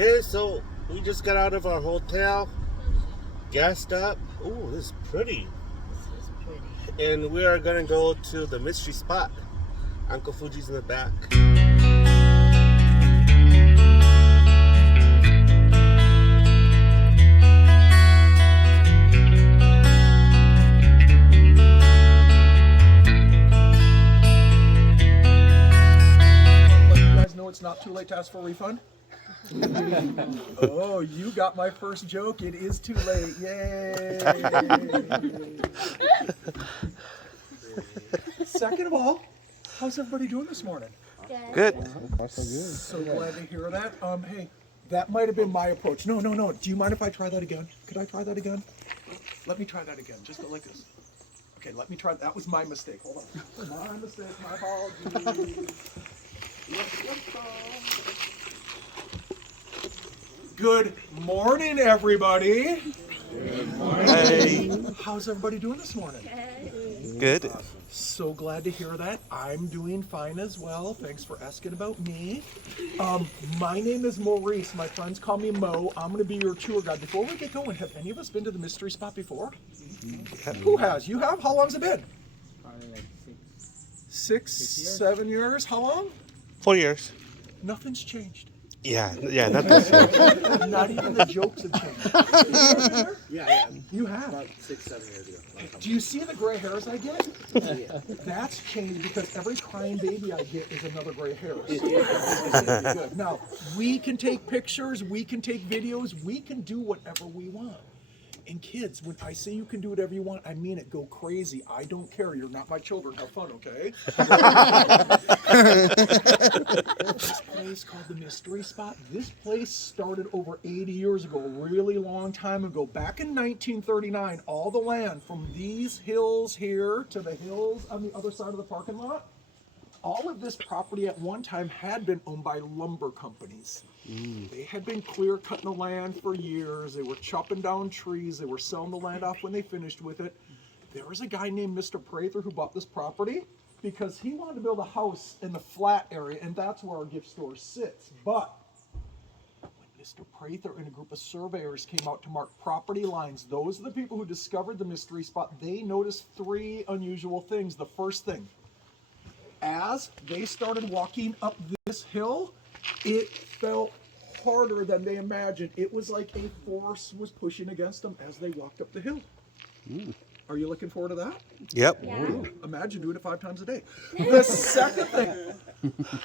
Okay, so we just got out of our hotel, gassed up. Ooh, this is pretty. This is pretty. And we are gonna go to the mystery spot. Uncle Fuji's in the back. You guys know it's not too late to ask for a refund? Oh, you got my first joke. It is too late. Yay! Second of all, how's everybody doing this morning? Good. So glad to hear that. Hey, that might have been my approach. No. Do you mind if I try that again? Could I try that again? Let me try that again. Just go like this. Okay, let me try. That was my mistake. Hold on. My mistake. My apologies. Good morning, everybody. Good morning. Hey. How's everybody doing this morning? Good. So glad to hear that. I'm doing fine as well. Thanks for asking about me. My name is Maurice. My friends call me Mo. I'm going to be your tour guide. Before we get going, have any of us been to the mystery spot before? Yeah. Who has? You have? How long's it been? Probably like Six, 7 years? How long? 4 years. Nothing's changed. Yeah, not this year. Not even the jokes have changed. Yeah. You have? About 6-7 years ago. Do you see the gray hairs I get? Yeah. That's changed because every crying baby I get is another gray hair. So good. Now, we can take pictures, we can take videos, we can do whatever we want. And kids, when I say you can do whatever you want, I mean it. Go crazy. I don't care. You're not my children. Have fun, okay? This place called the Mystery Spot. This place started over 80 years ago, a really long time ago. Back in 1939, all the land from these hills here to the hills on the other side of the parking lot, all of this property at one time had been owned by lumber companies. They had been clear-cutting the land for years. They were chopping down trees. They were selling the land off when they finished with it. There was a guy named Mr. Prather who bought this property because he wanted to build a house in the flat area, and that's where our gift store sits. But when Mr. Prather and a group of surveyors came out to mark property lines, those are the people who discovered the mystery spot. They noticed three unusual things. The first thing, as they started walking up this hill, it felt harder than they imagined. It was like a force was pushing against them as they walked up the hill. Are you looking forward to that? Yep. Yeah. Imagine doing it 5 times a day. The second thing,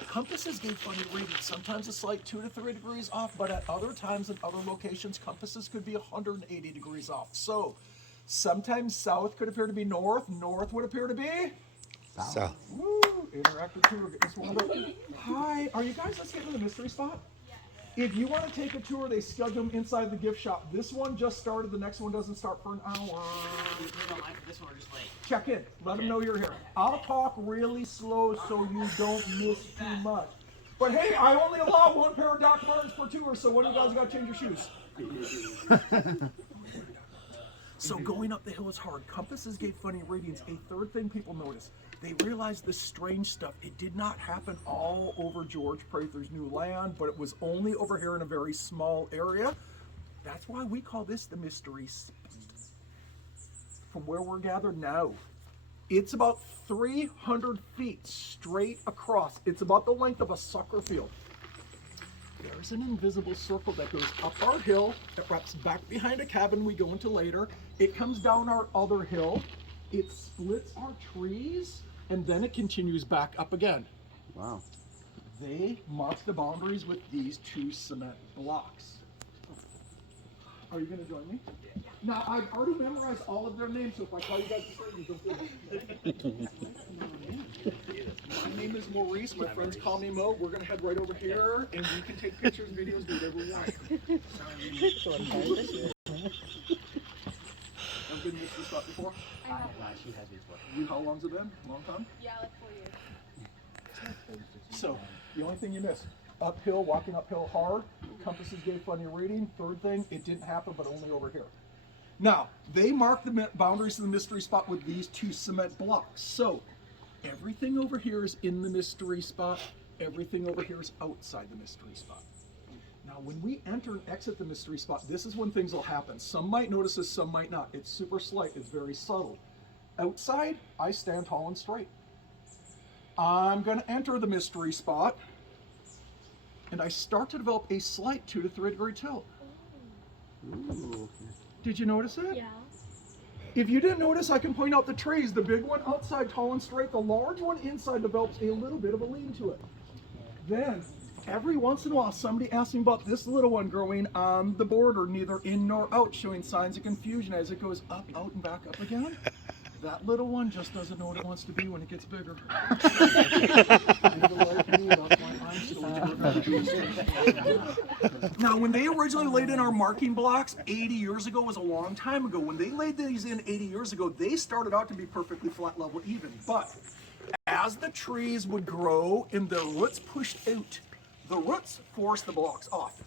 compasses gave funny readings. Sometimes it's like 2 to 3 degrees off, but at other times in other locations, compasses could be 180 degrees off. So sometimes south could appear to be north, north would appear to be So, woo, interactive tour. Get this one over. Hi, are you guys, let's get to the mystery spot? If you want to take a tour, they schedule them inside the gift shop. This one just started, the next one doesn't start for an hour. This one we're just late. Check in, let them know you're here. I'll talk really slow so you don't miss too much. But hey, I only allow 1 pair of Doc Martens per tour, so one of you guys got to change your shoes. So going up the hill is hard. Compasses gave funny readings. A third thing people noticed, they realized this strange stuff. It did not happen all over George Prather's new land, but it was only over here in a very small area. That's why we call this the mystery spot. From where we're gathered now, it's about 300 feet straight across. It's about the length of a soccer field. There's an invisible circle that goes up our hill, that wraps back behind a cabin we go into later. It comes down our other hill, it splits our trees, and then it continues back up again. Wow. They mark the boundaries with these 2 cement blocks. Are you going to join me? Yeah. Now, I've already memorized all of their names, so if I call you guys to start, you don't feel My name is Maurice. My friends call me Mo. We're going to head right over here, and we can take pictures, videos, do whatever we want. I've been to this spot before. She has these books. You, how long's it been? Long time? Yeah, like 4 years. So, the only thing you missed, uphill, walking uphill hard, compasses gave funny reading. Third thing, it didn't happen, but only over here. Now, they marked the boundaries of the mystery spot with these 2 cement blocks. So, everything over here is in the mystery spot. Everything over here is outside the mystery spot. Now, when we enter and exit the mystery spot, this is when things will happen. Some might notice this, some might not. It's super slight, it's very subtle. Outside, I stand tall and straight. I'm going to enter the mystery spot, and I start to develop a slight 2 to 3 degree tilt. Ooh. Did you notice it? Yeah. If you didn't notice, I can point out the trees. The big one outside, tall and straight. The large one inside develops a little bit of a lean to it. Then, every once in a while, somebody asks me about this little one growing on the border, neither in nor out, showing signs of confusion as it goes up, out, and back up again. That little one just doesn't know what it wants to be when it gets bigger. Now, when they originally laid in our marking blocks 80 years ago, was a long time ago. When they laid these in 80 years ago, they started out to be perfectly flat, level, even. But as the trees would grow and their roots pushed out, the roots forced the blocks off.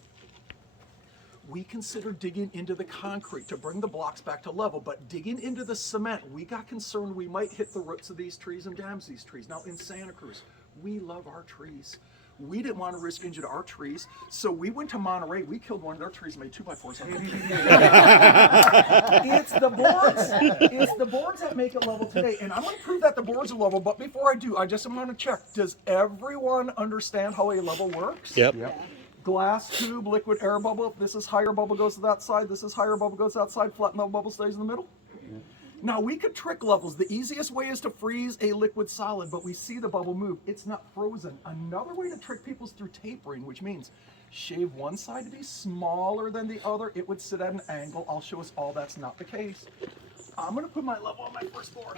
We considered digging into the concrete to bring the blocks back to level, but digging into the cement, we got concerned we might hit the roots of these trees and damage these trees. Now in Santa Cruz, we love our trees. We didn't want to risk injuring our trees, so we went to Monterey. We killed one of their trees, made 2x4s. It's the boards. It's the boards that make it level today, and I'm going to prove that the boards are level. But before I do, I just want to check: does everyone understand how a level works? Yep. Glass tube, liquid air bubble. This is higher bubble goes to that side. This is higher bubble goes outside. Flat metal bubble stays in the middle. Now we could trick levels. The easiest way is to freeze a liquid solid, but we see the bubble move. It's not frozen. Another way to trick people is through tapering, which means shave one side to be smaller than the other. It would sit at an angle. I'll show us all that's not the case. I'm going to put my level on my first board.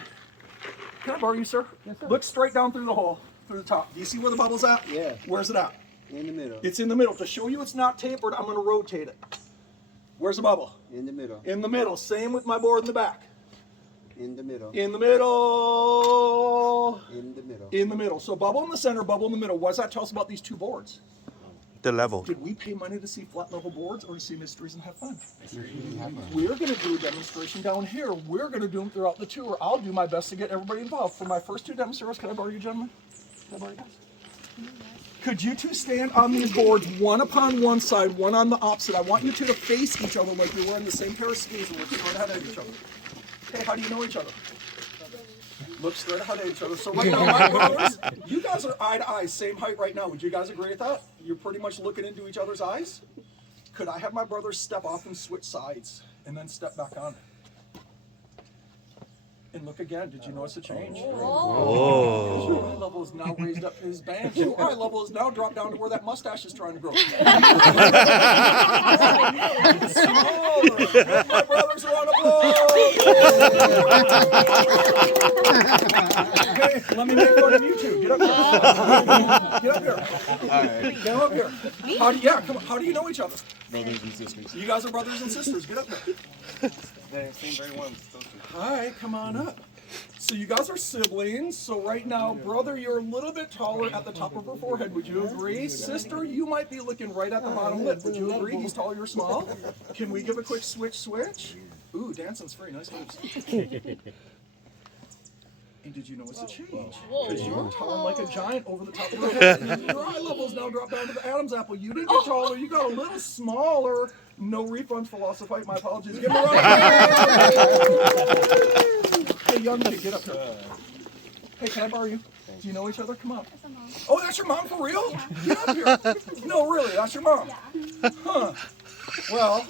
Can I borrow you, sir? Yes, sir. Look straight down through the hole, through the top. Do you see where the bubble's at? Yeah. Where's it at? In the middle. It's in the middle. To show you it's not tapered, I'm going to rotate it. Where's the bubble? In the middle. In the middle. Same with my board in the back. In the middle. In the middle. In the middle. In the middle. So bubble in the center, bubble in the middle. What does that tell us about these two boards? The level. Did we pay money to see flat level boards or to see mysteries and have fun? We're going to do a demonstration down here. We're going to do them throughout the tour. I'll do my best to get everybody involved. For my first two demonstrators, can I borrow you, gentlemen? Can I borrow you guys? Could you two stand on these boards, one upon one side, one on the opposite? I want you two to face each other like you're wearing the same pair of skis and look straight ahead at each other. Okay, how do you know each other? Look straight ahead at each other. So right now, my brothers, you guys are eye to eye, same height right now. Would you guys agree with that? You're pretty much looking into each other's eyes? Could I have my brothers step off and switch sides and then step back on? And look again. Did you notice a change? Oh. Your eye level is now raised up to his band. Your eye level is now dropped down to where that mustache is trying to grow. Smaller. My brothers are on a blow. Okay, let me make fun of you two. Get up here. Get up here. Get up here. Come on. How do you know each other? Brothers and sisters. You guys are brothers and sisters. Get up here. Same very ones. All right, come on up. So you guys are siblings. So right now, brother, you're a little bit taller at the top of her forehead. Would you agree? Sister, you might be looking right at the bottom lip. Would you agree? He's tall, you're small. Can we give a quick switch? Ooh, dancing's free. Nice moves. And did you notice a change? Because you were tall like a giant over the top of her head. Your eye levels now drop down to the Adam's apple. You didn't get taller. You got a little smaller. No refunds for loss of height. My apologies. Give him a round of applause. Hey, young kid, get up here. Hey, can I borrow you? Do you know each other? Come on. Oh, that's your mom for real? Yeah. Get up here. No, really, that's your mom? Yeah. Huh. Well,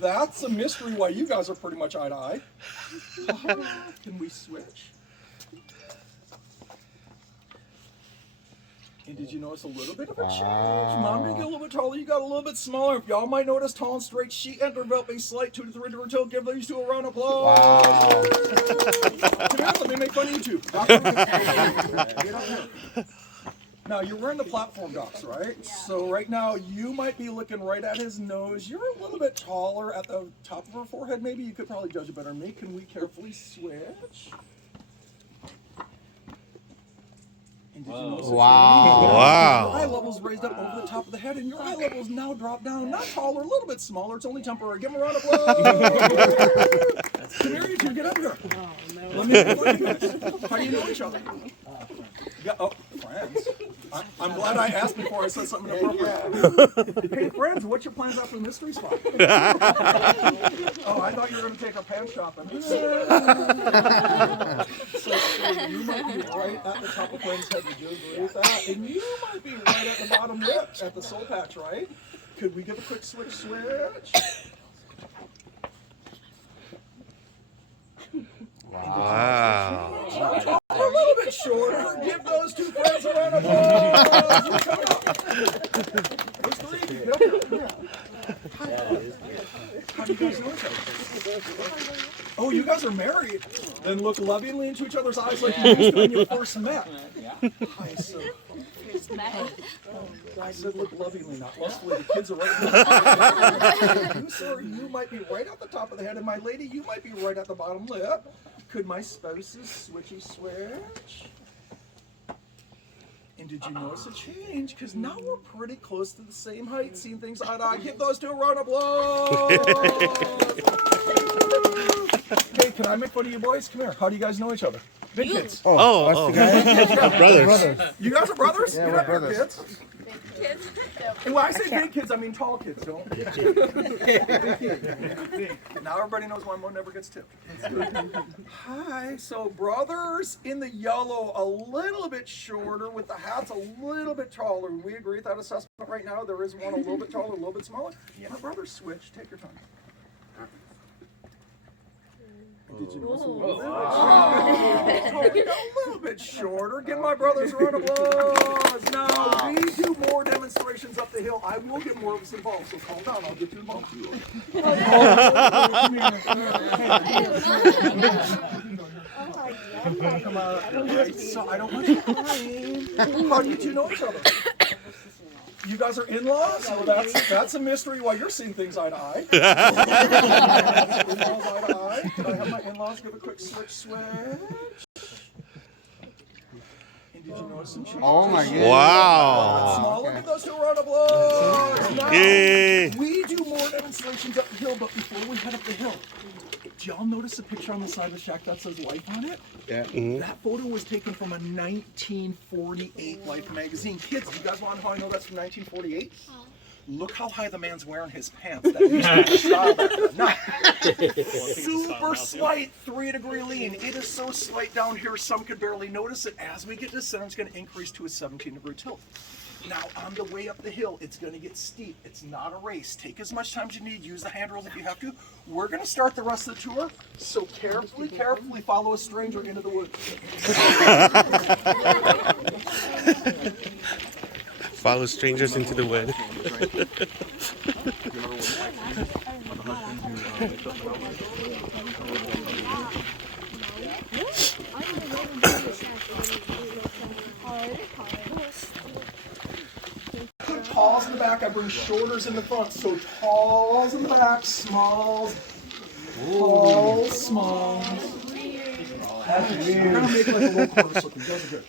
that's a mystery why you guys are pretty much eye to eye. Can we switch? And did you notice a little bit of a change? Mom did get a little bit taller, you got a little bit smaller. If y'all might notice, tall and straight, she entered develop a slight 2 to 3 degree tilt. Give these two a round of applause. Wow. Come here, let me make fun of you two. Get up here. Now, you're wearing the platform docks, right? Yeah. So right now, you might be looking right at his nose. You're a little bit taller at the top of her forehead. Maybe you could probably judge it better than me. Can we carefully switch? And did you notice Wow. your eye level's raised up over the top of the head, and your eye level's now dropped down, not taller, a little bit smaller. It's only temporary. Give him a round of applause. Come here, you two, get up here. Let me explain this. How do you know each other? Yeah, oh, friends. I'm glad I asked before I said something appropriate. Hey, friends, what's your plans after the mystery spot? Oh, I thought you were going to take our pants shopping. So you might be right at the top of friends' head. Would you agree with that? And you might be right at the bottom lip, at the soul patch, right? Could we give a quick switch? Wow. A little bit shorter. Give those two friends a round of applause. Those three, get up here. Come here. How do you guys know each other? Oh, you guys are married. Then look lovingly into each other's eyes like you used to when you first met. Hi, so. I said look lovingly, not lustfully. The kids are right there. You, sir, you might be right at the top of the head, and my lady, you might be right at the bottom lip. Could my spouses switchy switch? And did you notice a change? Because now we're pretty close to the same height, seeing things eye to eye. Give those two a round of applause! Hey, can I make fun of you boys? Come here. How do you guys know each other? Big kids. Oh. Brothers. You guys are brothers? Yeah, Get we're up here, brothers. kids. And when I say big kids, I mean tall kids, don't? Now everybody knows why Mo never gets tipped. Hi, so brothers in the yellow, a little bit shorter, with the hats a little bit taller. We agree with that assessment right now. There is one a little bit taller, a little bit smaller. My brothers switch. Take your time. Did you notice a little bit? A little bit shorter. Give my brothers a round of applause. Now, we do more demonstrations up the hill. I will get more of us involved, so calm down. I'll get you involved too. Come on. So I don't want you crying. How do you two know each other? You guys are in-laws? Well, that's a mystery why you're seeing things eye to eye. In-laws eye to eye. Can I have my in-laws give a quick switch? And did you notice some changes? Oh my goodness. Wow. Smaller, give those two a round of applause. Now, Yay. we do more demonstrations up the hill, but before we head up the hill, do y'all notice the picture on the side of the shack that says Life on it? Yeah. That photo was taken from a 1948 Life magazine. Kids, you guys want to know how I know that's from 1948? Look how high the man's wearing his pants. That used to be a style back then. Now, super slight 3-degree lean. It is so slight down here, some could barely notice it. As we get to the center, it's going to increase to a 17-degree tilt. Now, on the way up the hill, it's going to get steep. It's not a race. Take as much time as you need. Use the handrails if you have to. We're going to start the rest of the tour, so carefully follow a stranger into the woods. Follow strangers into the wood. Put talls in the back. I bring shorters in the front. So talls in the back, smalls, talls, smalls. We're gonna make like a little quarter circle. Those are good.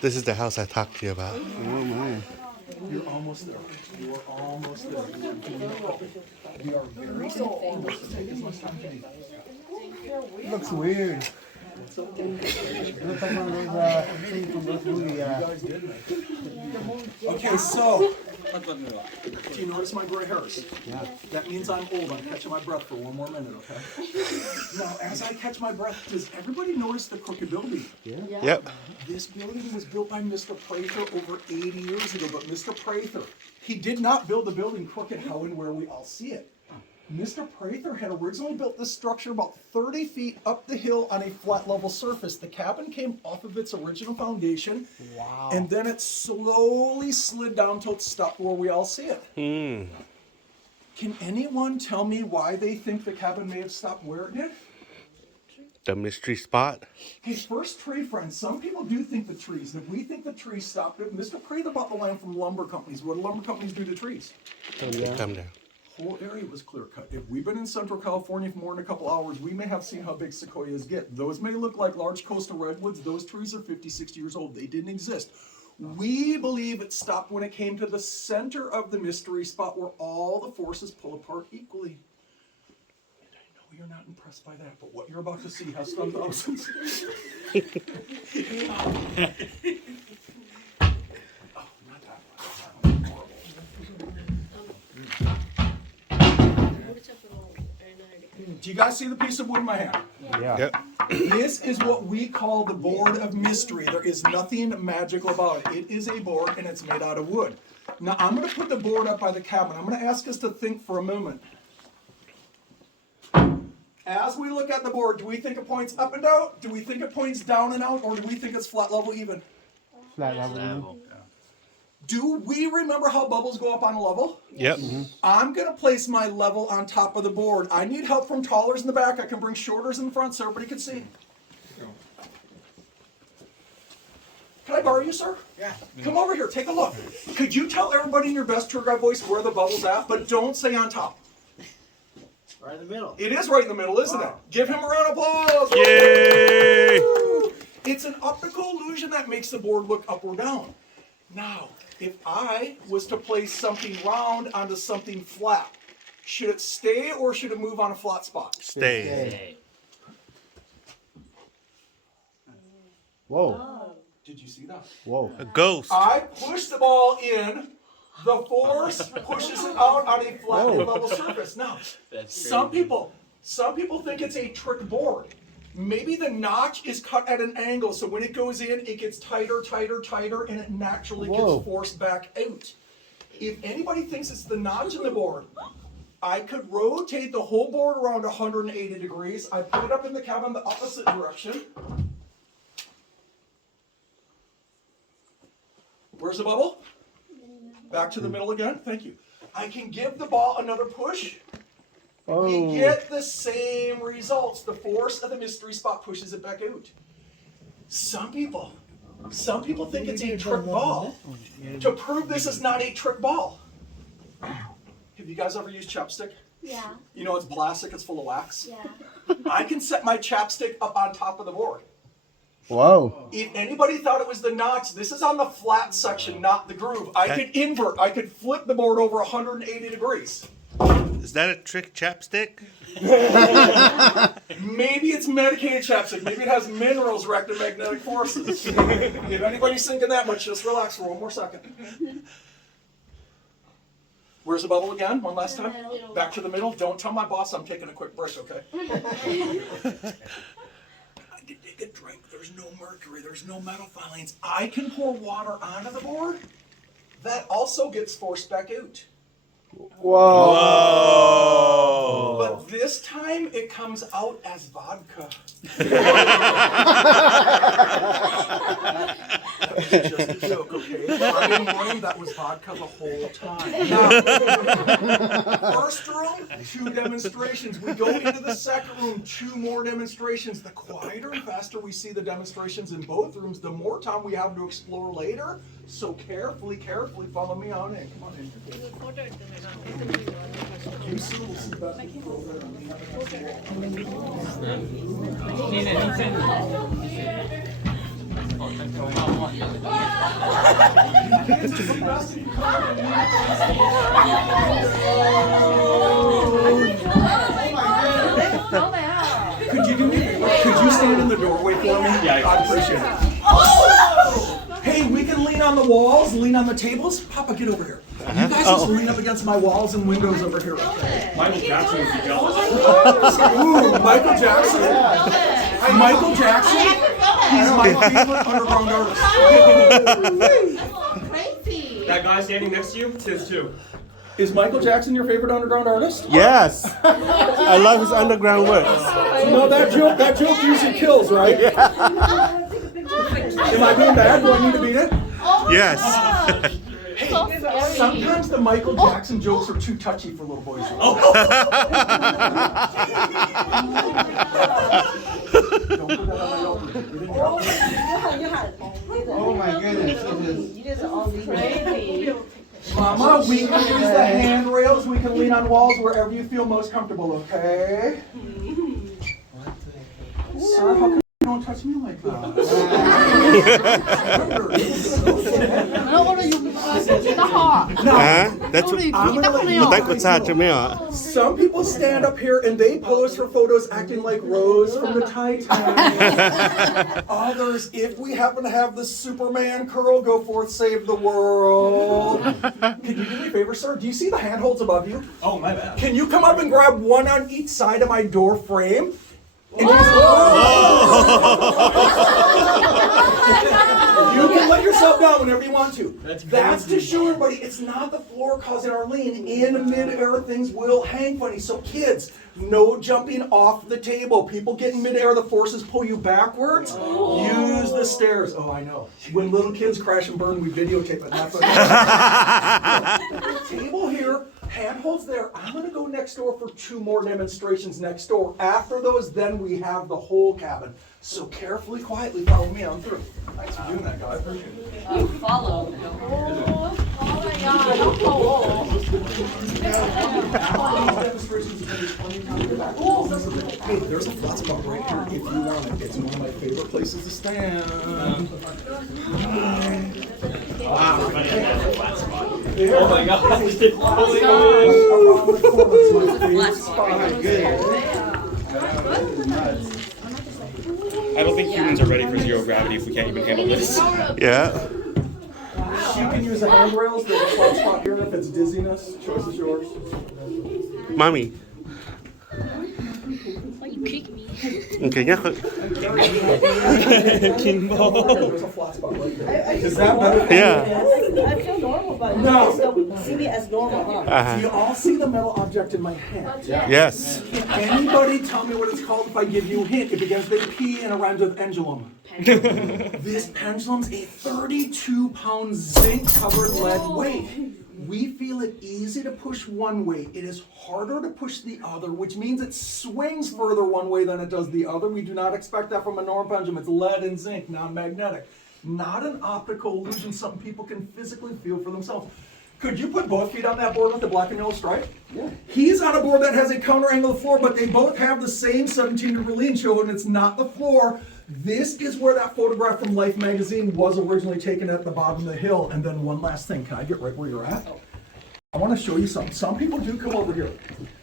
This is the house I talked to you about. Oh my. You're almost there. You are almost there. You are doing it perfect. We are very slow. Just take as much time as you need. Looks weird. Look like one of those things from this movie. Okay, so do you notice my gray hairs? Yeah. That means I'm old. I'm catching my breath for one more minute, okay? Now, as I catch my breath, does everybody notice the crooked building? Yeah. Yep. This building was built by Mr. Prather over 80 years ago, but Mr. Prather, he did not build the building crooked how and where we all see it. Mr. Prather had originally built this structure about 30 feet up the hill on a flat level surface. The cabin came off of its original foundation, and then it slowly slid down till it stopped where we all see it. Can anyone tell me why they think the cabin may have stopped where it did? The mystery spot. Hey, first tree friends, some people do think the trees, and if we think the trees stopped it, Mr. Prather bought the land from lumber companies. What do lumber companies do to trees? Come down. whole area was clear cut. If we've been in Central California for more than a couple hours, we may have seen how big sequoias get. Those may look like large coastal redwoods. Those trees are 50, 60 years old. They didn't exist. We believe it stopped when it came to the center of the mystery spot where all the forces pull apart equally. And I know you're not impressed by that, but what you're about to see has stunned thousands. Do you guys see the piece of wood in my hand? Yeah. Yep. This is what we call the board of mystery. There is nothing magical about it. It is a board and it's made out of wood. Now I'm going to put the board up by the cabin. I'm going to ask us to think for a moment. As we look at the board, do we think it points up and out? Do we think it points down and out? Or do we think it's flat, level, even? Flat level. Do we remember how bubbles go up on a level? Yep. I'm going to place my level on top of the board. I need help from tallers in the back. I can bring shorters in the front so everybody can see. Can I borrow you, sir? Yeah. Come over here. Take a look. Could you tell everybody in your best tour guide voice where the bubble's at? But don't say on top. Right in the middle. It is right in the middle, isn't it? Give him a round of applause. Yay! Woo! It's an optical illusion that makes the board look up or down. Now, if I was to place something round onto something flat, should it stay or should it move on a flat spot? Stay. Whoa. Did you see that? Whoa. A ghost. I push the ball in, the force pushes it out on a flat and level surface. Now, some people think it's a trick board. Maybe the notch is cut at an angle, so when it goes in, it gets tighter, tighter, tighter, and it naturally gets forced back out. If anybody thinks it's the notch in the board, I could rotate the whole board around 180 degrees. I put it up in the cabin the opposite direction. Where's the bubble? Back to the middle again. Thank you. I can give the ball another push. We get the same results. The force of the mystery spot pushes it back out. Some people think it's a trick ball. To prove this is not a trick ball. Have you guys ever used chapstick? Yeah. You know it's plastic, it's full of wax. Yeah. I can set my chapstick up on top of the board. Whoa. If anybody thought it was the notch, this is on the flat section, not the groove. I could invert, I could flip the board over 180 degrees. Is that a trick chapstick? Maybe it's medicated chapstick. Maybe it has minerals wrapped in magnetic forces. If anybody's thinking that much, just relax for one more second. Where's the bubble again? One last time. Back to the middle. Don't tell my boss I'm taking a quick break, okay? I can take a drink. There's no mercury. There's no metal filings. I can pour water onto the board. That also gets forced back out. Whoa. Whoa. But this time it comes out as vodka. That was just a joke, okay? Friday morning, that was vodka the whole time. Now, first room, 2 demonstrations. We go into the second room, 2 more demonstrations. The quieter and faster we see the demonstrations in both rooms, the more time we have to explore later. So carefully follow me on in. Come on in. You see, we'll see the best people over Could you do me a favor? Could you stand in the doorway for me? Yeah, I'd appreciate it. Hey, we can lean on the walls, lean on the tables. Papa, get over here. You guys just lean up against my walls and windows over here. Okay? Michael Jackson would be jealous. Ooh, Michael Jackson. Michael Jackson. He's my favorite underground artist. Crazy. That guy standing next to you, it's his too. Is Michael Jackson your favorite underground artist? Yes. I love his underground works. No, that joke usually kills, right? Am I being bad? Do I need to beat it? Yes. Hey, sometimes the Michael Jackson jokes are too touchy for little boys. Don't put that on my opening. Oh my goodness. You just all crazy. Mama, we can use the handrails. We can lean on walls wherever you feel most comfortable, okay? Sir, how come you don't touch me like that? That's what ตั้งกดชาติใช่ไหมอ่ะ Some people stand up here and they pose for photos acting like Rose from the Titanic. Others, if we happen to have the Superman curl, go forth, save the world. Can you do me a favor, sir? Do you see the handholds above you? Oh, my bad. Can you come up and grab one on each side of my door frame? And just, you can let yourself down whenever you want to. That's to show everybody it's not the floor causing our lean. In mid-air, things will hang funny. So kids, no jumping off the table. People get in mid-air, the forces pull you backwards. Use the stairs. Oh, I know. When little kids crash and burn, we videotape it. That's what table here. Handholds there. I'm going to go next door for 2 more demonstrations next door. After those, then we have the whole cabin. So carefully, quietly, follow me on through. Thanks for doing that, guys. I appreciate it. Follow. Oh my God. Hey, there's a flat spot right here if you want it. It's one of my favorite places to stand. Oh my God. Around the corner, it's my favorite spot. I don't think humans are ready for zero gravity if we can't even handle this. Yeah. You can use the handrails. There's a flat spot here if it's dizziness. Choice is yours. Mommy. Why you kick me? Okay, yeah. King ball. There's a flat spot right there. Is that better? Yeah. I feel normal, but No. you don't see me as normal, huh? Do you all see the metal object in my hand? Yes. Can anybody tell me what it's called if I give you a hint? It begins with a P and it rhymes with pendulum. This pendulum's a 32-pound zinc-covered lead weight. We feel it easy to push one way. It is harder to push the other, which means it swings further one way than it does the other. We do not expect that from a normal pendulum. It's lead and zinc, non-magnetic. Not an optical illusion, something people can physically feel for themselves. Could you put both feet on that board with the black and yellow stripe? Yeah. He's on a board that has a counter angle of the floor, but they both have the same 17-degree lean show, and it's not the floor. This is where that photograph from Life magazine was originally taken at the bottom of the hill. And then one last thing, can I get right where you're at? I want to show you something. Some people do come over here.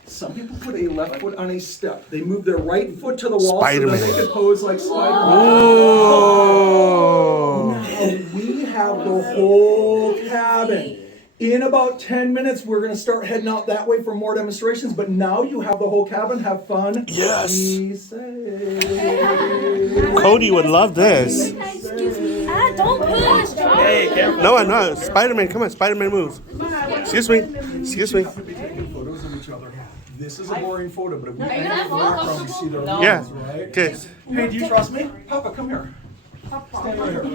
Some people put a left foot on a step. They move their right foot to the wall Spider-Man. so that they can pose like Spider-Man. Oh. Now we have the whole cabin. In about 10 minutes, we're going to start heading out that way for more demonstrations. But now you have the whole cabin. Have fun. Yes. Be safe. Cody would love this. Excuse me. Don't push. Hey, careful. No, I'm not. Spider-Man, come on. Spider-Man, move. Excuse me. Excuse me. We have to be taking photos of each other. This is a boring photo, but if we Are you have gonna the follow? background, we see their Yeah. names, right? Okay. Hey, do you trust me? Papa, come here. Stand right here.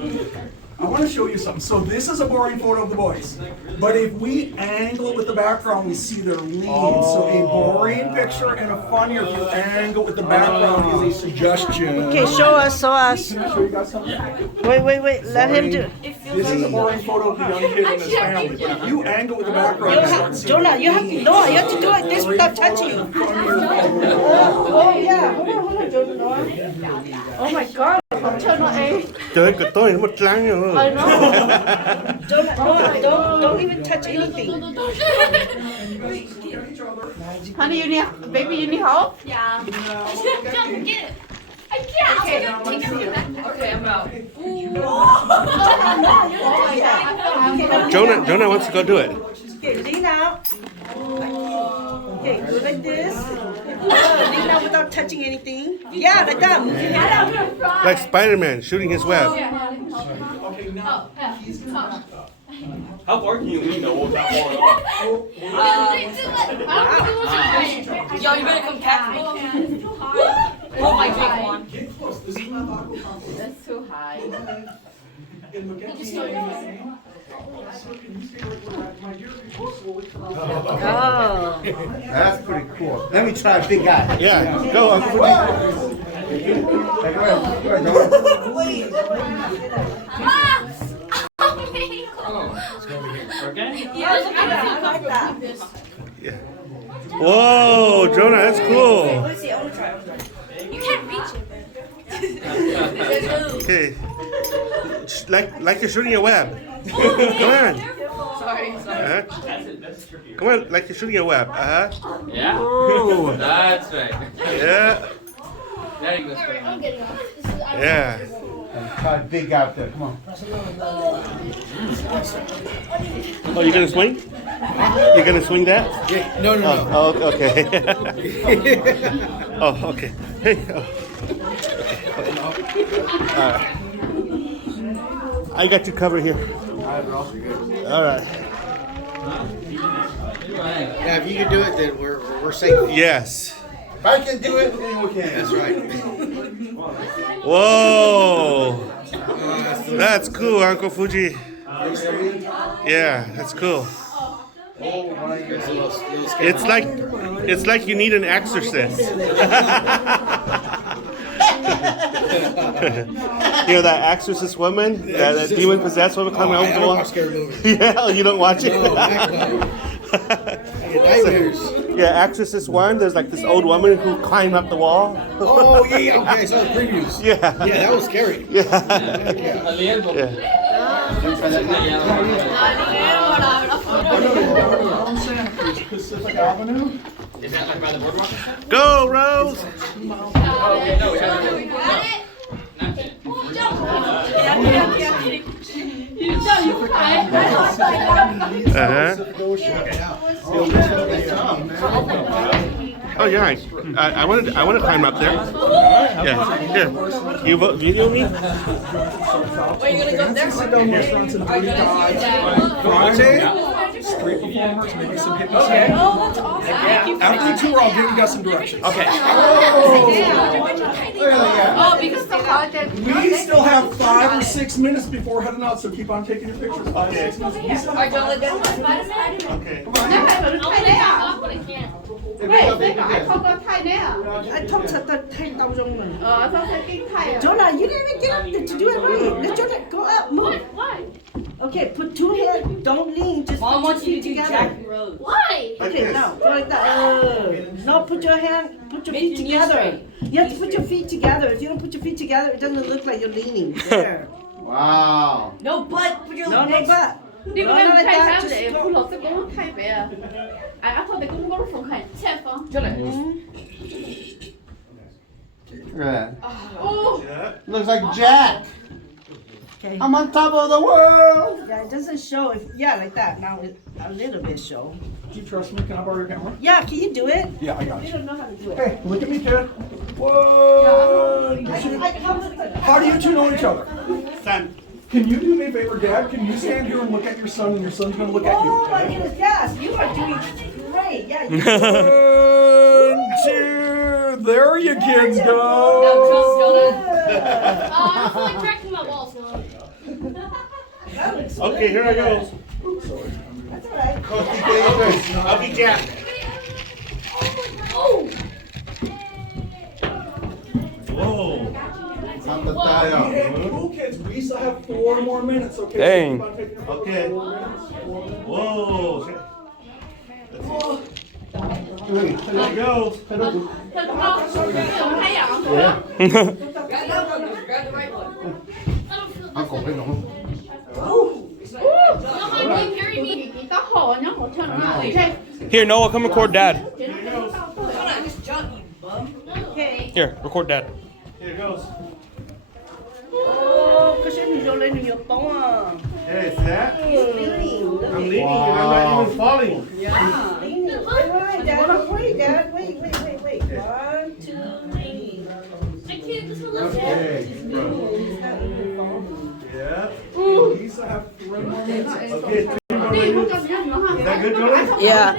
I want to show you something. So this is a boring photo of the boys. But if we angle it with the background, we see their lean. So a boring picture and a funnier, if you angle with the background, is a suggestion. Okay, show us, show us. Can I show you guys something? Wait, let him do. This is a boring photo of a young kid and his family. But if you angle with the background, you start seeing Jonah, you have to do it. You have to do it this without touching. Oh yeah, hold on, Jonah. Oh my God, Jonah, Trời ơi, tôi nó một láng rồi. I know. Don't even touch anything. Honey, you need, baby, you need help? Yeah. Don't get it. I can't. Okay, take your back. Okay, I'm out. Jonah wants to go do it. Okay, lean out. Okay, go like this. Lean out without touching anything. Yeah, like that. Move your head out. Like Spider-Man shooting his web. How far can you lean though without falling off? Yo, you better come catch me. Oh my drink one. Get close. This is not aqua That's too high. And look at me. So can you stay right where you're at? My dear, could you slowly come out? Oh. That's pretty cool. Let me try big guy. Yeah, go Uncle Woody. Okay? Yeah, I like that. Yeah. Whoa, Jonah, that's cool. Let's see, I want to try. You can't reach it. Okay. Like you're shooting a web. Come on. Sorry. Uh-huh. That's trickier. Come on, like you're shooting a web. Yeah? Ooh. That's right. Yeah. There you go. I'm getting off. This is Yeah. Try big out there. Come on. Oh, you're gonna swing? You're gonna swing that? No. Oh, okay. Oh, okay. Hey. Oh. Okay. I got you covered here. All right. Yeah, if you can do it, then we're safe. Yes. If I can do it, anyone can. That's right. Whoa. That's cool, Uncle Fuji. Yeah, that's cool. It's like you need an exorcist. You know that exorcist woman, that demon possessed woman coming out the wall. Yeah, you don't watch it. Yeah, Exorcist 1. There's like this old woman who climbed up the wall. Oh yeah, okay. I saw the previews. Yeah. Yeah, that was scary. Yeah. Yeah. Pacific Avenue. Is that like by the boardwalk? Go, Rose. Okay, no, we haven't. Got it? Not yet. Uh-huh. Oh yeah, I want to climb up there. Yeah, here. You video me? Where are you gonna go there? Sit down restaurants and food guys. Friday, street performers, maybe some hippies. Okay. Oh, that's awesome. After the tour, I'll give you guys some directions. Okay. Oh, because the holiday. We still have 5 or 6 minutes before heading out, so keep on taking your pictures. 5 or 6 minutes. We still have Are you gonna Okay. I'll I'll take it off, but I can't. Wait, I told her Thai now. I told her that 10,000 I thought they speak Thai. Jonah, you didn't get up there to do it right. Let Jonah go up, move. Why? Okay, put 2 hands, don't lean, just Mom put wants your you to feet do together. Jack Rose. Why? Okay, now, go like that. No, put your feet together. You have to put your feet together. If you don't put your feet together, it doesn't look like you're leaning. There. Wow. No butt. Put your No, no, but. 你 No, 们 no, like 太 that. 傻 Just 了， go. 不老是跟我太白啊！哎，我头哋公公放開前方，出嚟。 Yeah. Oh. Looks like Jack. Okay. I'm on top of the world. Yeah, it doesn't show. Yeah, like that. Now it a little bit show. Do you trust me? Can I borrow your camera? Yeah, can you do it? Yeah, I got You you. don't know how to do it. Hey, look at me, kid. Whoa. I come with the. How do you two know each other? Son. Can you do me a favor, Dad? Can you stand here and look at your son, and your son's gonna look at you? Oh my goodness, yes, you are doing great. Yeah. You 1, 2, there you kids Now go. trust Jonah. I'm fully correcting my balls now. That looks Okay, here I go. That's all right. I'll be Jack. Oh! Whoa. Santa tayo. Hey, cool kids, we still have 4 more minutes, okay? Dang. So keep on taking your photos. Okay. 4 minutes, 4 minutes. Whoa. There he goes. 太陽。 Grab the right one. Uncle, bring him. Mama, you carry me. 你得好啊，我唱啊，你睇。 Here, Noah, come record Dad. Jonah, just jump, you bum. Okay. Here, record Dad. Here it goes. Oh, because you're leaning your bone. Hey, see that? Leaning. Look I'm at leaning. you. I'm not even falling. Yeah. Leaning. Wait, Dad. Wait, Dad. Wait. 1, 2, 3. I can't. This one looks Okay. He's not even falling. Yeah. We still have 3 more minutes. Okay. 你唔好咁樣嚇。 Is that good, Jonah? Yeah.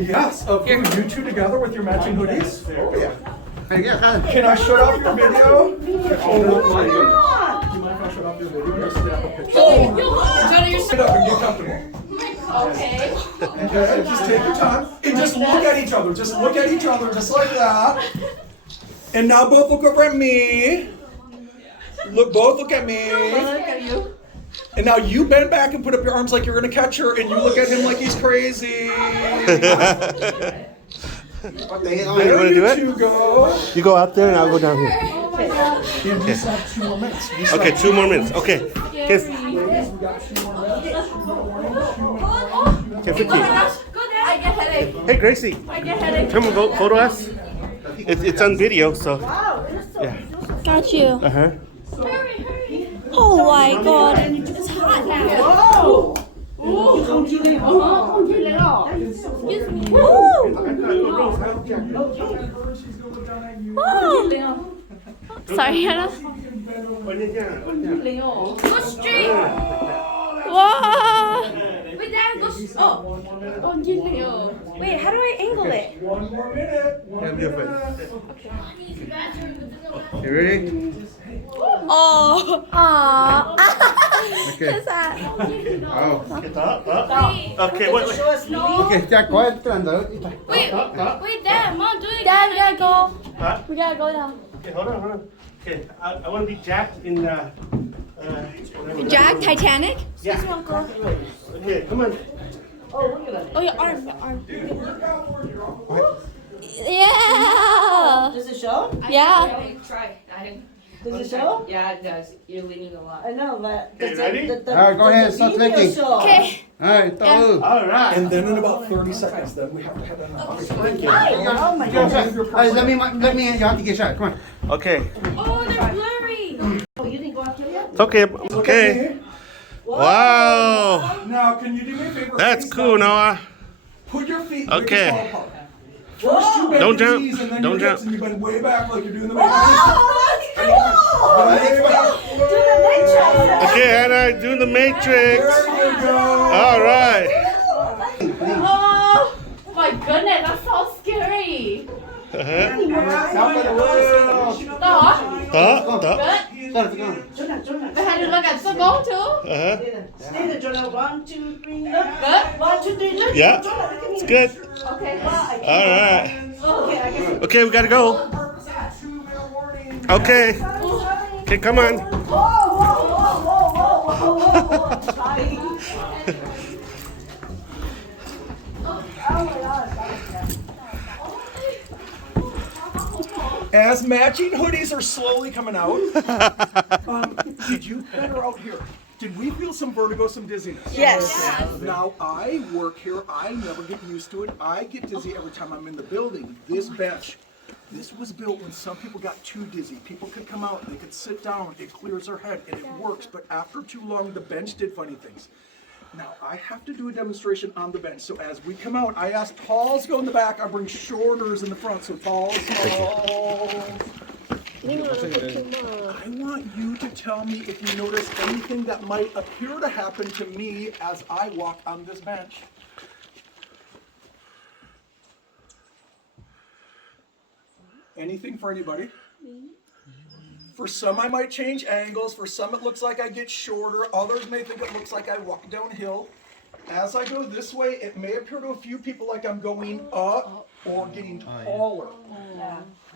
Yes, of you 2 together with your matching hoodies. Oh yeah. Hey, yeah, got it. Can I shut off your video? Oh, do you mind if I shut off your video? Just snap a picture. Jonah, you're Sit up and get comfortable. okay. And just take your time. And just look at each other. Just look at each other, just like that. And now both look over at me. Both look at me. Look at you. And now you bend back and put up your arms like you're gonna catch her, and you look at him like he's crazy. What the hell? You There wanna you do it? two go. You go out there and I'll go down here. And we still have 2 more minutes. We still Okay, have 2 more minutes. Okay. Kiss. We got 2 more minutes. Okay, 15. Go there. I get headache. Hey, Gracie. I get headache. Come and photo us. It's on video, so. Yeah. Got you. Uh-huh. Hurry, hurry. Oh my god. It's hot now. Excuse me. Woo! Sorry, Hannah. Go straight. Wow! Wait, Dad, go. Wait, how do I angle it? 1 more minute. You ready? Oh. Aww. Okay. What's that? Oh. Okay, wait. Okay, ya cuéntalo. Wait, Dad, Mom, do it again. Dad, we gotta go. Huh? We gotta go now. Okay, hold on. Okay, I want to be Jack in whatever. Jack, Titanic? Yeah. Okay, come on. Oh, your arm. Yeah. Does it show? Yeah. Try. Does it show? Yeah, it does. You're leaning a lot. I know, but Okay, does ready? the All right, go ahead, does the stop video clicking. show? Okay. All right, go. All right. And then in about 30 seconds, then we have to head on. Oh my God. Hey, let me, you have to get shot. Come on. Okay. Oh, they're blurry. Oh, you didn't go out there yet? It's okay. Okay. Wow. Now, can you do me a favor? That's Face cool, down. Noah. Put your feet. Okay. Make it fall apart. First you bend Don't your jump. knees and then Don't your hips, jump. and you bend way back like you're doing the Oh, Matrix. that's cool! Way back. Do the matrix. Okay, Hannah, doing the Matrix. There you go. All right. Oh my goodness, that's so scary. Uh-huh. Stop for the world. Stop. Stop. Start to go. Jonah, Jonah. We had to look at the ball too. Uh-huh. Stay there, Jonah. 1, 2, 3. Good. 1, 2, 3. Look, Yeah. Jonah, look at me. It's good. Okay. All right. Okay, I guess. Okay, we gotta go. Okay. Okay, come on. Whoa, whoa, whoa, whoa, whoa, whoa. Sorry. Oh my God. As matching hoodies are slowly coming out, did you better out here? Did we feel some vertigo, some dizziness? Yes. Now, I work here. I never get used to it. I get dizzy every time I'm in the building. This bench, this was built when some people got too dizzy. People could come out, they could sit down, it clears their head, and it works. But after too long, the bench did funny things. Now, I have to do a demonstration on the bench. So as we come out, I ask talls to go in the back. I bring shorters in the front. So talls, talls. I want you to tell me if you notice anything that might appear to happen to me as I walk on this bench. Anything for anybody? For some, I might change angles. For some, it looks like I get shorter. Others may think it looks like I walk downhill. As I go this way, it may appear to a few people like I'm going up or getting taller.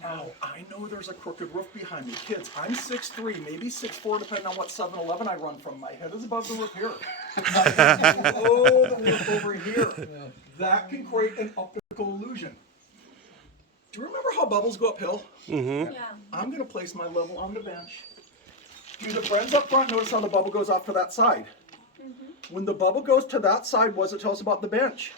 Now, I know there's a crooked roof behind me. Kids, I'm 6'3", maybe 6'4", depending on what 7-Eleven I run from. My head is above the roof here. Below the roof over here. That can create an optical illusion. Do you remember how bubbles go uphill? Mm-hmm. Yeah. I'm going to place my level on the bench. Do the friends up front notice how the bubble goes off to that side? When the bubble goes to that side, what does it tell us about the bench?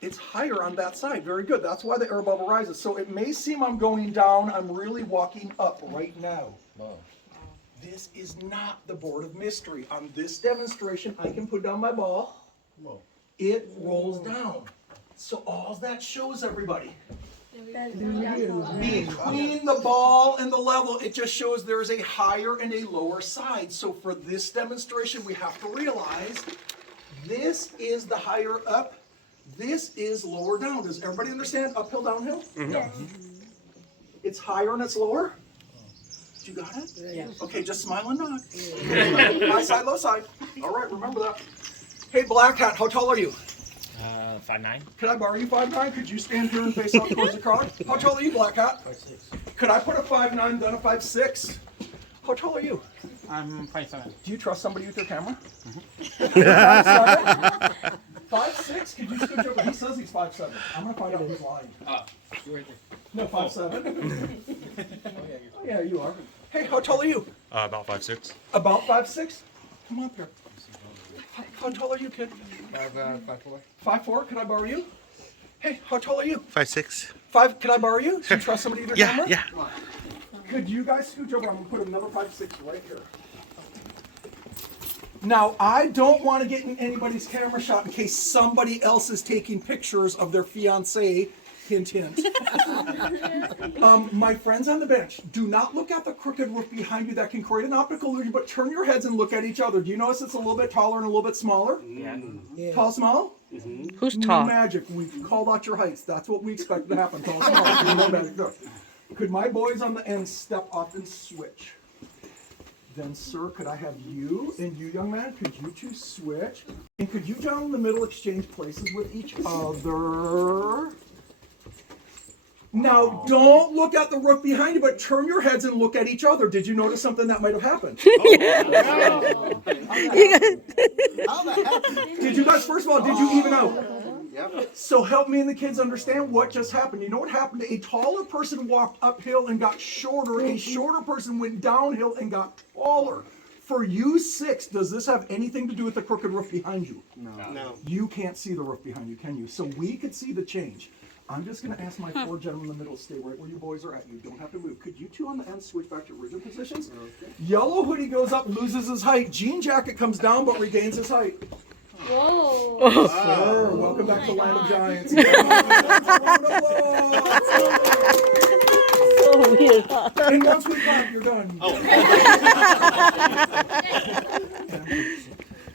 It's higher on that side. Very good. That's why the air bubble rises. So it may seem I'm going down. I'm really walking up right now. This is not the board of mystery. On this demonstration, I can put down my ball. It rolls down. So all that shows everybody, between the ball and the level, it just shows there's a higher and a lower side. So for this demonstration, we have to realize this is the higher up, this is lower down. Does everybody understand uphill, downhill? It's higher and it's lower? You got it? Yeah. Okay, just smile and nod. High side, low side. All right, remember that. Hey, Black Hat, how tall are you? 5'9". Could I borrow you 5'9"? Could you stand here and face out towards the crowd? How tall are you, Black Hat? 5'6". Could I put a 5'9", then a 5'6"? How tall are you? I'm 5'7". Do you trust somebody with your camera? 5'7"? 5'6"? Could you scooch over? He says he's 5'7". I'm gonna find out who's lying. You're right there. No, 5'7". Oh yeah, you are. Hey, how tall are you? About 5'6". About 5'6"? Come up here. How tall are you, kid? 5'4". 5'4"? Could I borrow you? Hey, how tall are you? 5'6". 5. Could I borrow you? Do you trust somebody with your camera? Yeah. Could you guys scooch over? I'm gonna put another 5'6" right here. Now, I don't want to get in anybody's camera shot in case somebody else is taking pictures of their fiancé. Hint, hint. My friends on the bench, do not look at the crooked roof behind you that can create an optical illusion, but turn your heads and look at each other. Do you notice it's a little bit taller and a little bit smaller? Yeah. Tall, small? Who's tall? Magic. We've called out your heights. That's what we expect to happen. Tall, small. No magic. Go. Could my boys on the end step up and switch? Then, sir, could I have you and you, young man, could you two switch? And could you down in the middle exchange places with each other? Now, don't look at the roof behind you, but turn your heads and look at each other. Did you notice something that might have happened? Did you guys, first of all, did you even out? So help me and the kids understand what just happened. You know what happened? A taller person walked uphill and got shorter. A shorter person went downhill and got taller. For you 6, does this have anything to do with the crooked roof behind you? No. You can't see the roof behind you, can you? So we could see the change. I'm just going to ask my 4 gentlemen in the middle to stay right where you boys are at. You don't have to move. Could you 2 on the end switch back to original positions? Okay. Yellow hoodie goes up, loses his height. Jean jacket comes down but regains his height. Whoa. Yes, sir. Welcome back to the land of giants. So weird. And once we clap, you're done. Oh.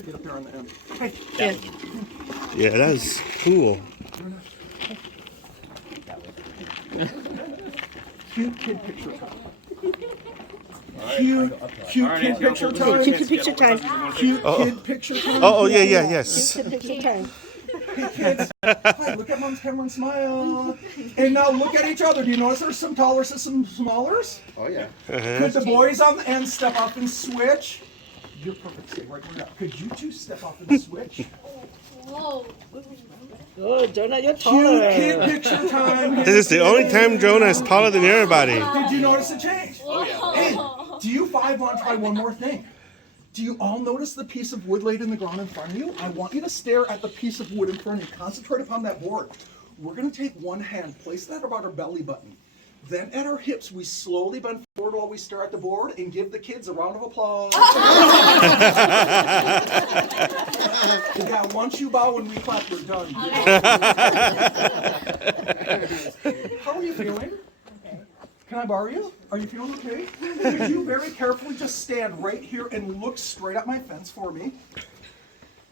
Get up there on the end. Hey. Yeah, that's cool. Cute kid picture time. Cute kid picture time. Cute picture time. Cute kid picture time. Oh, yeah, yes. Cute picture time. Hey kids, hi, look at mom's camera and smile. And now look at each other. Do you notice there's some tallers and some smallers? Oh yeah. Could the boys on the end step up and switch? You're perfect. Stay right where you're at. Could you 2 step up and switch? Whoa. Oh, Jonah, you're Cute taller. kid picture time. This is the only time Jonah is taller than everybody. Did you notice a change? Hey, do you 5 want to try one more thing? Do you all notice the piece of wood laid in the ground in front of you? I want you to stare at the piece of wood in front of you. Concentrate upon that board. We're going to take one hand, place that about our belly button. Then at our hips, we slowly bend forward while we stare at the board and give the kids a round of applause. Yeah, once you bow when we clap, you're done. How are you feeling? Can I borrow you? Are you feeling okay? Could you very carefully just stand right here and look straight at my fence for me?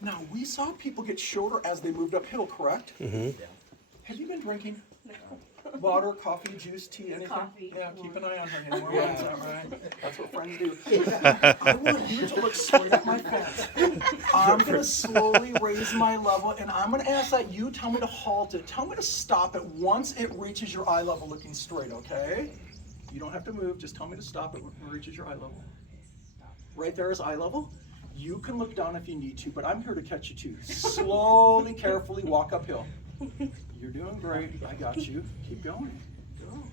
Now, we saw people get shorter as they moved uphill, correct? Mm-hmm. Have you been drinking? Water, coffee, juice, tea, anything? Coffee. Yeah, keep an eye on her. You know where it's at, right? That's what friends do. I want you to look straight at my fence. I'm going to slowly raise my level, and I'm going to ask that you tell me to halt it. Tell me to stop it once it reaches your eye level looking straight, okay? You don't have to move. Just tell me to stop it when it reaches your eye level. Right there is eye level. You can look down if you need to, but I'm here to catch you too. Slowly, carefully walk uphill. You're doing great. I got you. Keep going. Go.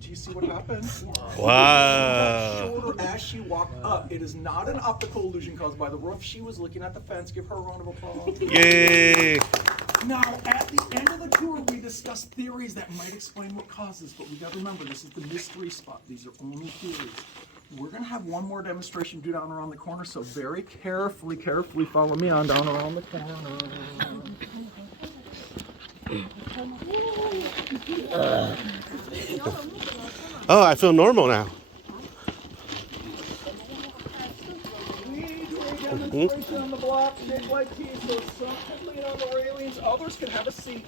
Do you see what happened? Wow. Shorter as she walked up. It is not an optical illusion caused by the roof. She was looking at the fence. Give her a round of applause. Yay. Now, at the end of the tour, we discussed theories that might explain what causes, but we got to remember, this is the mystery spot. These are only theories. We're going to have one more demonstration do down around the corner, so very carefully follow me on down around the corner. Oh, I feel normal now. We do a demonstration on the block, shaped like T, so some can lean on the railings, others can have a seat.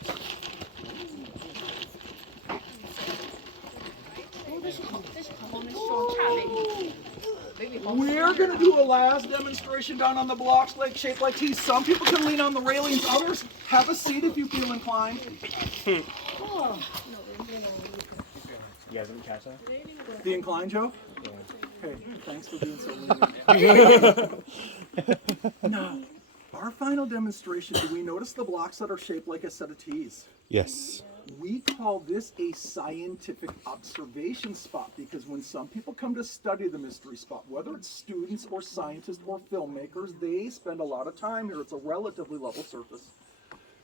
We're going to do a last demonstration down on the blocks like shaped like T. Some people can lean on the railings, others have a seat if you feel inclined. You guys ever catch that? The incline, Joe? Okay, thanks for being so lenient. Now, our final demonstration, do we notice the blocks that are shaped like a set of T's? Yes. We call this a scientific observation spot because when some people come to study the mystery spot, whether it's students or scientists or filmmakers, they spend a lot of time here. It's a relatively level surface.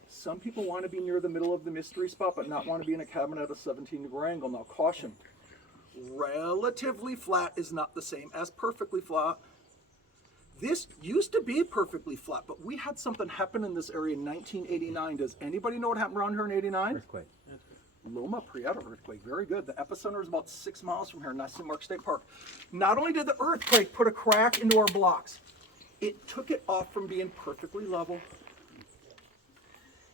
Some people want to be near the middle of the mystery spot but not want to be in a cabin at a 17-degree angle. Now caution, relatively flat is not the same as perfectly flat. This used to be perfectly flat, but we had something happen in this area in 1989. Does anybody know what happened around here in 89? Earthquake. Loma Prieta earthquake, very good. The epicenter is about 6 miles from here, National Mark State Park. Not only did the earthquake put a crack into our blocks, it took it off from being perfectly level.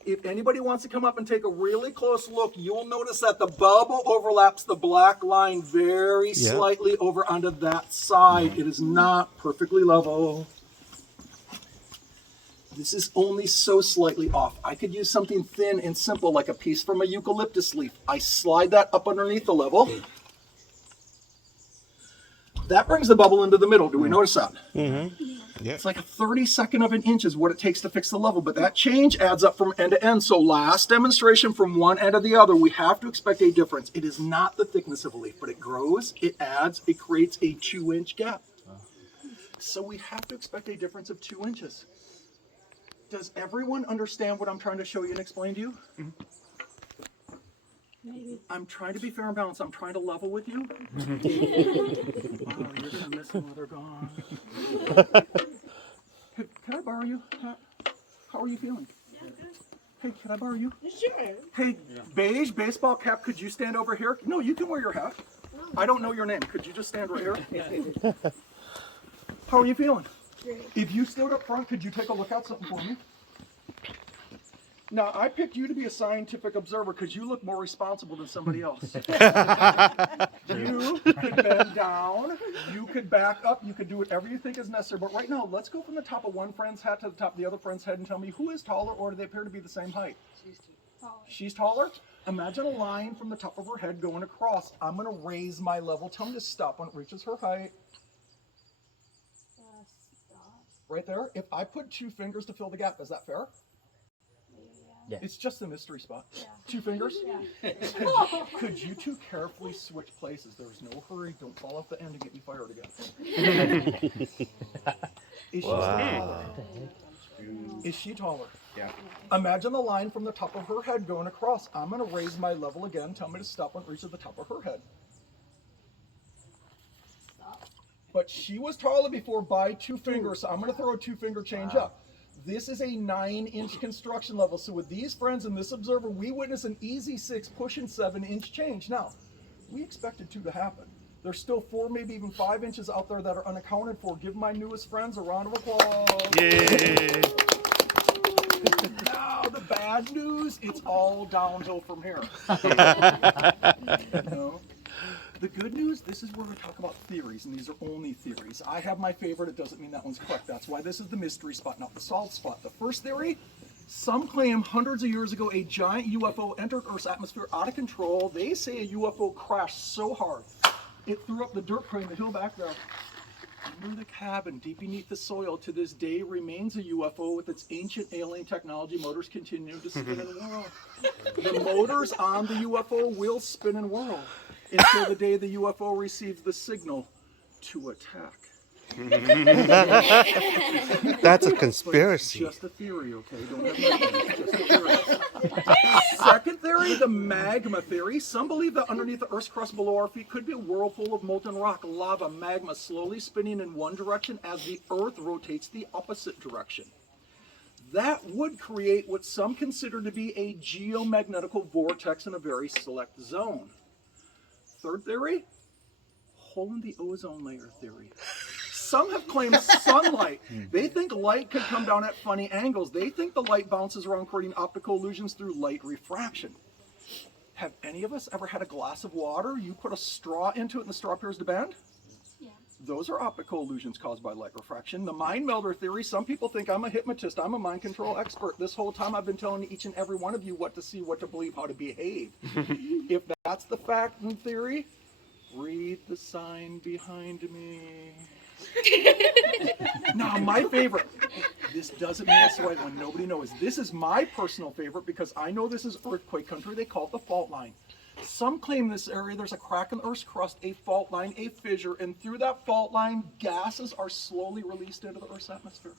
If anybody wants to come up and take a really close look, you'll notice that the bubble overlaps the black line very slightly over onto that side. It is not perfectly level. This is only so slightly off. I could use something thin and simple like a piece from a eucalyptus leaf. I slide that up underneath the level. That brings the bubble into the middle. Do we notice that? Mm-hmm. Yeah. It's like a 32nd of an inch is what it takes to fix the level, but that change adds up from end to end. So last demonstration from one end to the other, we have to expect a difference. It is not the thickness of a leaf, but it grows, it adds, it creates a 2-inch gap. So we have to expect a difference of 2 inches. Does everyone understand what I'm trying to show you and explain to you? Mm-hmm. I'm trying to be fair and balanced. I'm trying to level with you. Oh, you're going to miss them while they're gone. Hey, can I borrow you? How are you feeling? Hey, can I borrow you? Sure. Hey, beige baseball cap, could you stand over here? No, you can wear your hat. I don't know your name. Could you just stand right here? How are you feeling? Great. If you stood up front, could you take a look at something for me? Now, I picked you to be a scientific observer because you look more responsible than somebody else. You could bend down, you could back up, you could do whatever you think is necessary. But right now, let's go from the top of one friend's hat to the top of the other friend's head and tell me who is taller or do they appear to be the same height? She's taller? Imagine a line from the top of her head going across. I'm going to raise my level. Tell me to stop when it reaches her height. Right there. If I put 2 fingers to fill the gap, is that fair? Yeah. It's just a mystery spot. Yeah. 2 fingers? Yeah. Could you two carefully switch places? There's no hurry. Don't fall off the end and get me fired again. Is she taller? Is she taller? Yeah. Imagine the line from the top of her head going across. I'm going to raise my level again. Tell me to stop when it reaches the top of her head. But she was taller before by 2 fingers, so I'm going to throw a 2-finger change up. This is a 9-inch construction level. So with these friends and this observer, we witness an easy 6 pushing 7-inch change. Now, we expected 2 to happen. There's still 4, maybe even 5 inches out there that are unaccounted for. Give my newest friends a round of applause. Yay! Now, the bad news, it's all downhill from here. No. The good news, this is where we talk about theories, and these are only theories. I have my favorite, it doesn't mean that one's correct. That's why this is the mystery spot, not the solved spot. The first theory, some claim hundreds of years ago a giant UFO entered Earth's atmosphere out of control. They say a UFO crashed so hard, it threw up the dirt crane, the hill back there. Under the cabin, deep beneath the soil, to this day remains a UFO with its ancient alien technology. Motors continue to spin and whirl. The motors on the UFO will spin and whirl until the day the UFO receives the signal to attack. That's a conspiracy. Just a theory, okay? Don't have nothing. Just a theory. Second theory, the magma theory. Some believe that underneath the Earth's crust below our feet could be a whirlpool of molten rock, lava, magma slowly spinning in one direction as the Earth rotates the opposite direction. That would create what some consider to be a geomagnetical vortex in a very select zone. Third theory, hole in the ozone layer theory. Some have claimed sunlight. They think light could come down at funny angles. They think the light bounces around, creating optical illusions through light refraction. Have any of us ever had a glass of water? You put a straw into it and the straw appears to bend? Yeah. Those are optical illusions caused by light refraction. The mind melder theory, some people think I'm a hypnotist. I'm a mind control expert. This whole time I've been telling each and every one of you what to see, what to believe, how to behave. If that's the fact and theory, Read the sign behind me. Now, my favorite, this doesn't mean it's the right one, nobody knows. This is my personal favorite because I know this is earthquake country. They call it the fault line. Some claim this area there's a crack in the Earth's crust, a fault line, a fissure, and through that fault line, gases are slowly released into the Earth's atmosphere.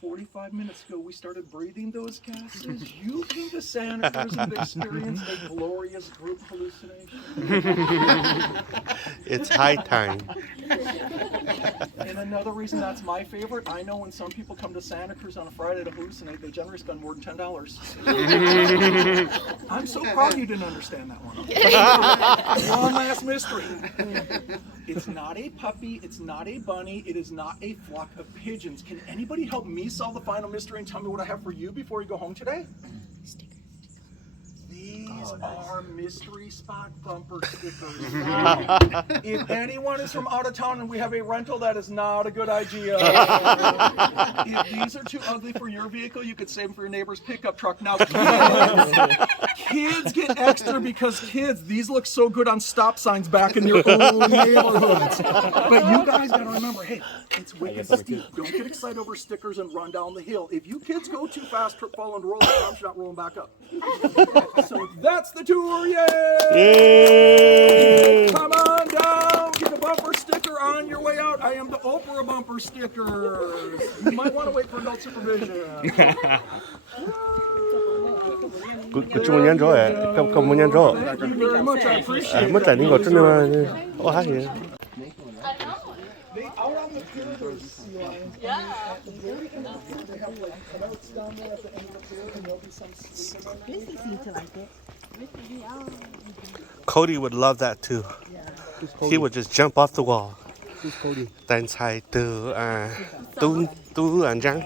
45 minutes ago, we started breathing those gases. You came to Santa Cruz and experienced a glorious group hallucination. It's high time. And another reason that's my favorite, I know when some people come to Santa Cruz on a Friday to hallucinate, they generally spend more than $10. I'm so proud you didn't understand that one. One last mystery. It's not a puppy, it's not a bunny, it is not a flock of pigeons. Can anybody help me solve the final mystery and tell me what I have for you before you go home today? These are mystery spot bumper stickers. If anyone is from out of town and we have a rental, that is not a good idea. If these are too ugly for your vehicle, you could save them for your neighbor's pickup truck. Now, kids get extra because these look so good on stop signs back in your own neighborhoods. But you guys gotta remember, hey, it's wicked steep. Don't get excited over stickers and run down the hill. If you kids go too fast, trip, fall, and roll, I'm not rolling back up. So that's the tour, yay! Come on down, get a bumper sticker on your way out. I am the Oprah bumper stickers. You might want to wait for adult supervision. 그쪽 문연 좋아해. 그 문연 좋아. Thank you very much, I appreciate it. 못 다닌 거 어쩌면 하지. They out on the pier, there's sea lions. Yeah. At the very end of the pier, they have like cutouts down there at the end of the pier, and there'll be some sleeping. Missy seemed to like it. Cody would love that too. He would just jump off the wall. Who's Cody? 但才得啊，都安张。